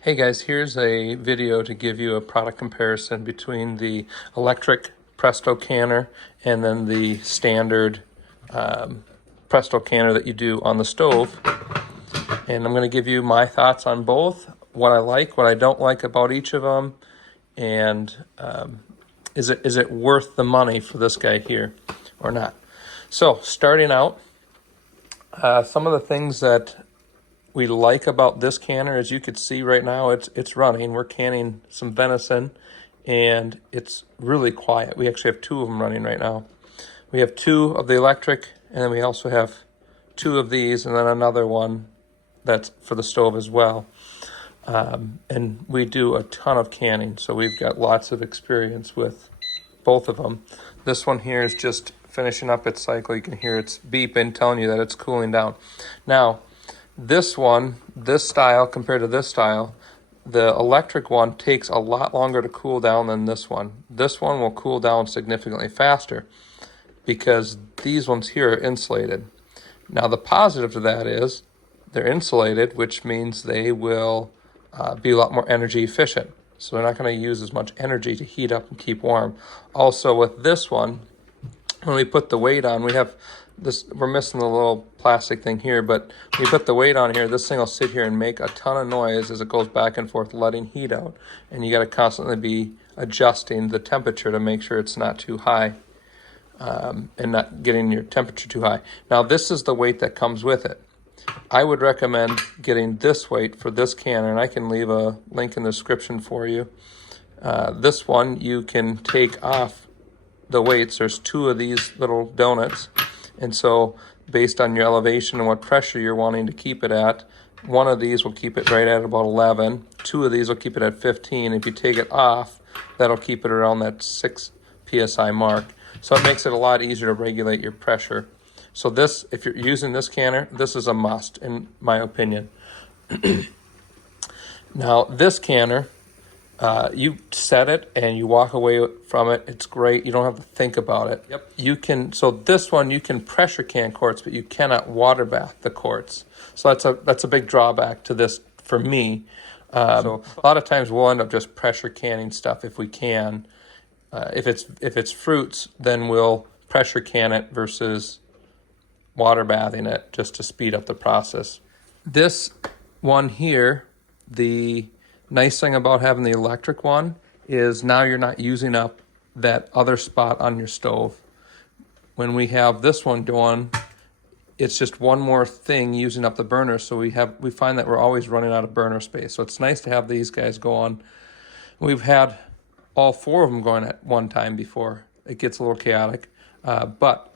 Hey guys, here's a video to give you a product comparison between the electric Presto canner and then the standard Presto canner that you do on the stove. And I'm going to give you my thoughts on both, what I like, what I don't like about each of them, and is it worth the money for this guy here or not. So starting out, some of the things that we like about this canner, as you could see right now, it's running. We're canning some venison, and it's really quiet. We actually have two of them running right now. We have two of the electric, and then we also have two of these, and then another one that's for the stove as well. And we do a ton of canning, so we've got lots of experience with both of them. This one here is just finishing up its cycle. You can hear it's beeping, telling you that it's cooling down. Now, this one, this style compared to this style, the electric one takes a lot longer to cool down than this one. This one will cool down significantly faster because these ones here are insulated. Now the positive to that is they're insulated, which means they will be a lot more energy efficient. So they're not going to use as much energy to heat up and keep warm. Also with this one, when we put the weight on, we have this, we're missing the little plastic thing here, but when you put the weight on here, this thing will sit here and make a ton of noise as it goes back and forth, letting heat out. And you got to constantly be adjusting the temperature to make sure it's not too high and not getting your temperature too high. Now, this is the weight that comes with it. I would recommend getting this weight for this canner, and I can leave a link in the description for you. This one, you can take off the weights. There's two of these little donuts. And so based on your elevation and what pressure you're wanting to keep it at, one of these will keep it right at about 11. Two of these will keep it at 15. If you take it off, that'll keep it around that 6 PSI mark. So it makes it a lot easier to regulate your pressure. So this, if you're using this canner, this is a must in my opinion. Now this canner, you set it and you walk away from it. It's great. You don't have to think about it. Yep. You can. So this one you can pressure can quartz, but you cannot water bath the quartz. So that's a big drawback to this for me. So a lot of times we'll end up just pressure canning stuff if we can. If it's fruits, then we'll pressure can it versus water bathing it just to speed up the process. This one here, the nice thing about having the electric one is now you're not using up that other spot on your stove. When we have this one going, it's just one more thing using up the burner, so we find that we're always running out of burner space. So it's nice to have these guys go on. We've had all four of them going at one time before. It gets a little chaotic, but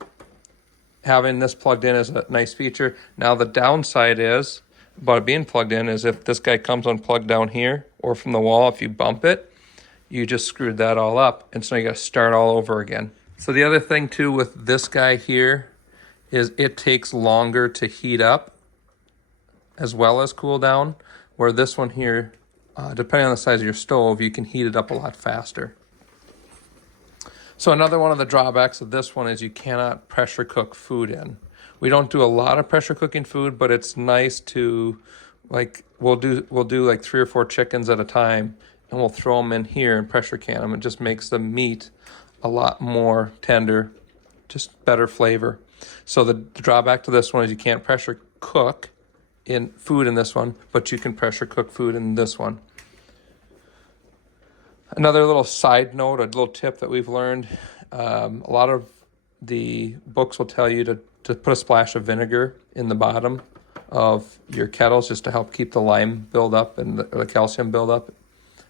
having this plugged in is a nice feature. Now the downside is, about it being plugged in, is if this guy comes unplugged down here or from the wall, if you bump it, you just screwed that all up, and so you got to start all over again. So the other thing too with this guy here is it takes longer to heat up as well as cool down, where this one here, depending on the size of your stove, you can heat it up a lot faster. So another one of the drawbacks of this one is you cannot pressure cook food in. We don't do a lot of pressure cooking food, but it's nice to, like, we'll do like 3 or 4 chickens at a time, and we'll throw them in here and pressure can them. It just makes the meat a lot more tender, just better flavor. So the drawback to this one is you can't pressure cook in food in this one, but you can pressure cook food in this one. Another little side note, a little tip that we've learned, a lot of the books will tell you to put a splash of vinegar in the bottom of your kettles just to help keep the lime build up and the calcium build up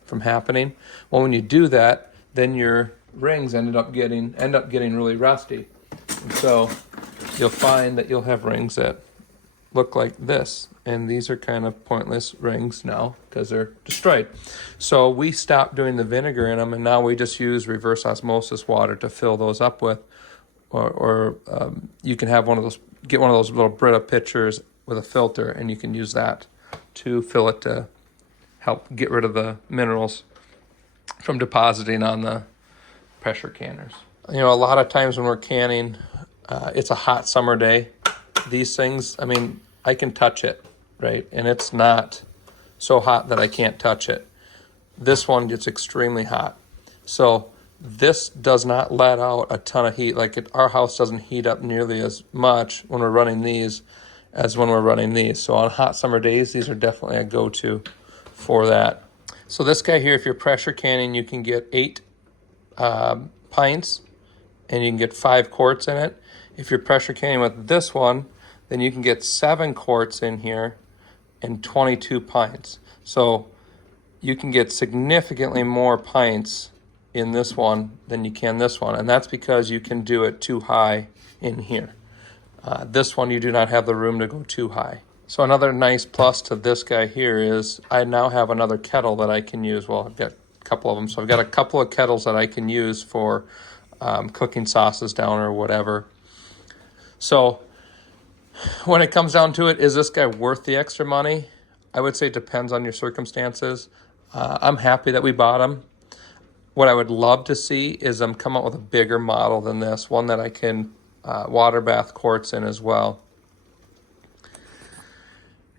from happening. Well, when you do that, then your rings end up getting really rusty. And so you'll find that you'll have rings that look like this, and these are kind of pointless rings now because they're destroyed. So we stopped doing the vinegar in them, and now we just use reverse osmosis water to fill those up with. Or you can have get one of those little Brita pitchers with a filter, and you can use that to fill it to help get rid of the minerals from depositing on the pressure canners. You know, a lot of times when we're canning, it's a hot summer day. These things, I mean, I can touch it, right? And it's not so hot that I can't touch it. This one gets extremely hot. So this does not let out a ton of heat. Like our house doesn't heat up nearly as much when we're running these as when we're running these. So on hot summer days, these are definitely a go-to for that. So this guy here, if you're pressure canning, you can get 8 pints and you can get 5 quarts in it. If you're pressure canning with this one, then you can get 7 quarts in here and 22 pints. So you can get significantly more pints in this one than you can this one, and that's because you can do it too high in here. This one you do not have the room to go too high. So another nice plus to this guy here is I now have another kettle that I can use. Well, I've got a couple of them, so I've got a couple of kettles that I can use for cooking sauces down or whatever. So when it comes down to it, is this guy worth the extra money? I would say it depends on your circumstances. I'm happy that we bought him. What I would love to see is them come out with a bigger model than this, one that I can water bath quarts in as well.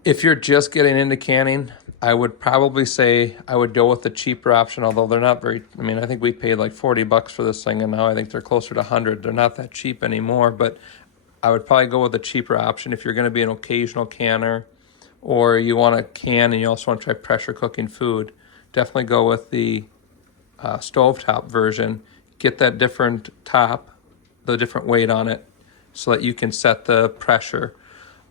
If you're just getting into canning, I would probably say I would go with the cheaper option, although they're not very, I mean, I think we paid like $40 for this thing, and now I think they're closer to 100. They're not that cheap anymore, but I would probably go with the cheaper option if you're going to be an occasional canner, or you want to can and you also want to try pressure cooking food. Definitely go with the stovetop version. Get that different top, the different weight on it, so that you can set the pressure.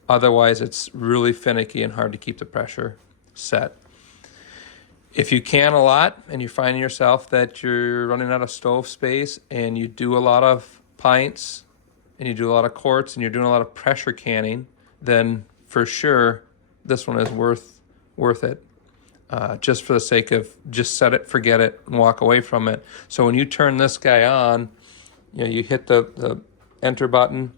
Otherwise, it's really finicky and hard to keep the pressure set. If you can a lot and you find yourself that you're running out of stove space and you do a lot of pints and you do a lot of quarts and you're doing a lot of pressure canning, then for sure this one is worth it. Just for the sake of just set it, forget it, and walk away from it. So when you turn this guy on, you hit the enter button,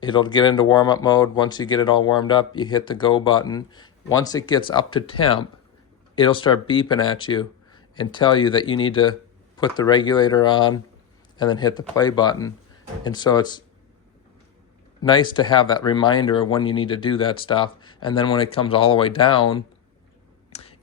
it'll get into warm-up mode. Once you get it all warmed up, you hit the go button. Once it gets up to temp, it'll start beeping at you and tell you that you need to put the regulator on and then hit the play button. And so it's nice to have that reminder of when you need to do that stuff. And then when it comes all the way down,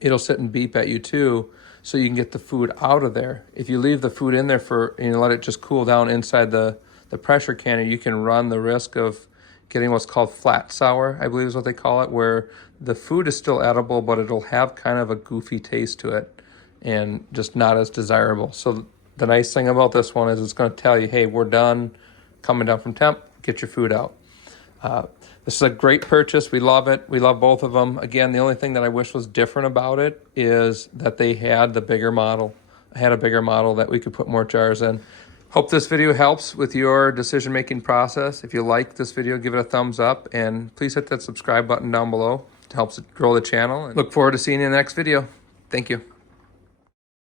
it'll sit and beep at you too, so you can get the food out of there. If you leave the food in there and let it just cool down inside the pressure canner, you can run the risk of getting what's called flat sour, I believe is what they call it, where the food is still edible, but it'll have kind of a goofy taste to it and just not as desirable. So the nice thing about this one is it's going to tell you, hey, we're done coming down from temp, get your food out. This is a great purchase. We love it. We love both of them. Again, the only thing that I wish was different about it is that they had the bigger model. I had a bigger model that we could put more jars in. Hope this video helps with your decision-making process. If you like this video, give it a thumbs up, and please hit that subscribe button down below. It helps it grow the channel. And look forward to seeing you in the next video. Thank you.